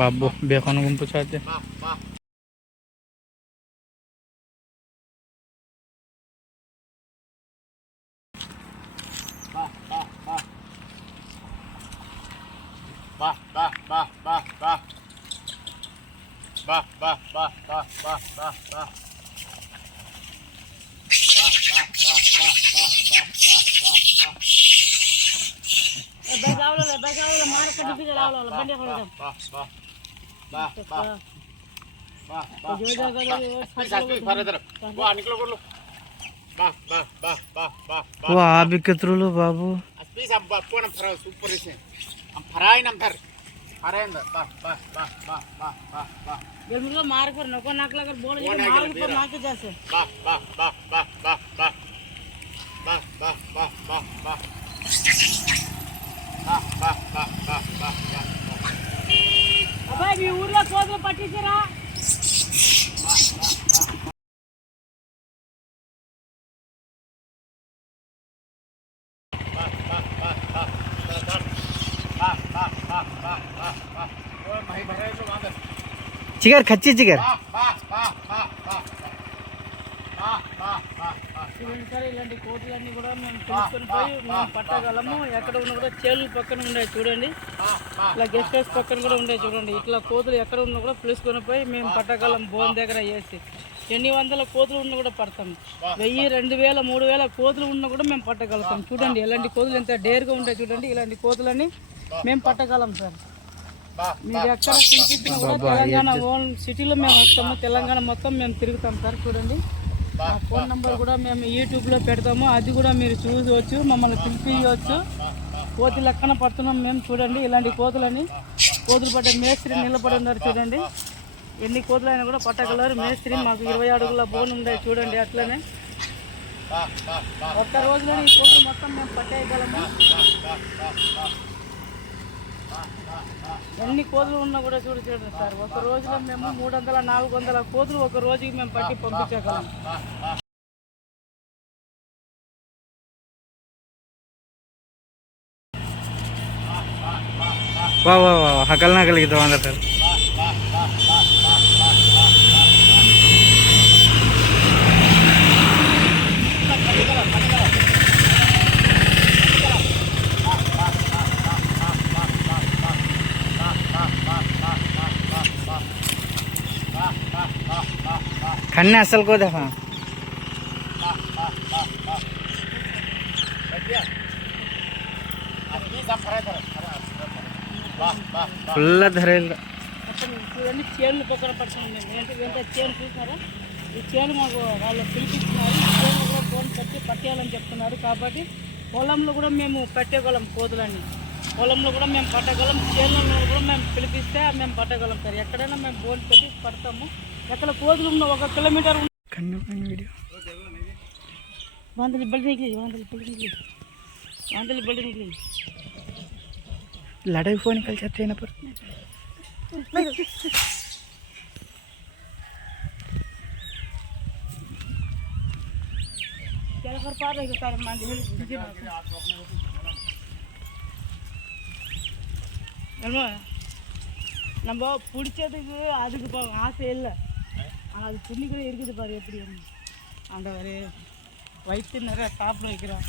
బాబు బేకొన గుంపు చాతే బిక్కత్రులు బాబు super ఫరాయి number मार कर नको नाक लगर बोल ये मार ऊपर मार के जैसे वाह वाह वाह वाह वाह वाह वाह वाह वाह वाह वाह वाह वाह वाह वाह वाह अबे मी ऊरला कोदो पट्टिंचरा చిగర్ ఖచ్చి చిగర్ ఇలాంటి కోతులన్నీ కూడా మేము తీసుకొని పోయి మేము పట్టగలము. ఎక్కడ ఉన్నా కూడా చేలు పక్కన ఉండే చూడండి, ఇలా గెస్ట్ హౌస్ పక్కన కూడా ఉండే చూడండి. ఇట్లా కోతులు ఎక్కడ ఉన్నా కూడా పిలుచుకొని పోయి మేము పట్టగలం. బోన్ దగ్గర వేసి ఎన్ని వందల కోతులు ఉన్నా కూడా పడతాం. 1000, 2000, 3000 కోతులు ఉన్నా కూడా మేము పట్టగలుగుతాం. చూడండి ఎలాంటి కోతులు ఎంత డేర్గా ఉంటాయి చూడండి. ఇలాంటి కోతులని మేము పట్టగలం సార్. మీరు ఎక్కడ పిలిపించినా కూడా తెలంగాణ ఓన్ సిటీలో మేము వస్తాము. తెలంగాణ మొత్తం మేము తిరుగుతాం సార్. చూడండి ఆ ఫోన్ నెంబర్ కూడా మేము యూట్యూబ్లో పెడతాము, అది కూడా మీరు చూసుకోవచ్చు, మమ్మల్ని పిలిపించవచ్చు. కోతులు ఎక్కడ పడుతున్నాం మేము చూడండి. ఇలాంటి కోతులని కోతులు పట్టే మేస్త్రి నిలబడి ఉన్నారు చూడండి. ఎన్ని కోతులైనా కూడా పట్టగలరు మేస్త్రి. మాకు 20 అడుగుల బోన్ ఉన్నాయి చూడండి. అట్లనే ఒక్క రోజులోనే ఈ కోతులు మొత్తం మేము పట్టేయగలము. ఎన్ని కోతులు ఉన్నా కూడా చూడండి సార్. ఒక రోజులో మేము 300, 400 కోతులు ఒక రోజుకి మేము పట్టి పంపించగలం. వా వా వా హకల్ నాకలిగితే అందరు खन्ने असल को देखा ఫుల్ ధరలు చూడండి. చేనులు పక్కన పడుతున్నాం మేము. ఏంటంటే చేను చూసినారా, ఈ చేను మాకు వాళ్ళు పిలిపిస్తున్నారు. చేను కూడా ఫోన్ పెట్టి పట్టేయాలని చెప్తున్నారు. కాబట్టి పొలంలో కూడా మేము పెట్టగలం కోతులన్నీ. పొలంలో కూడా మేము పట్టగలం. చేనులో కూడా మేము పిలిపిస్తే మేము పట్టగలం సార్. ఎక్కడైనా మేము ఫోన్ పెట్టి పడతాము. ఎక్కడ కోతులు ఉన్న 1 కిలోమీటర్ వీడియో వాందలి బల్లి నికలి लड़ाई फोन निकल जाते हैं ना पर क्या कर पा रहे हो நம்ம பிடிச்சதுக்கு அதுக்கு ஆசை இல்லை, ஆனால் அது துணி கூட இருக்குது பாரு எப்படி அந்த ஒரு வயிற்று நிறைய சாப்பிட வைக்கிறோம்.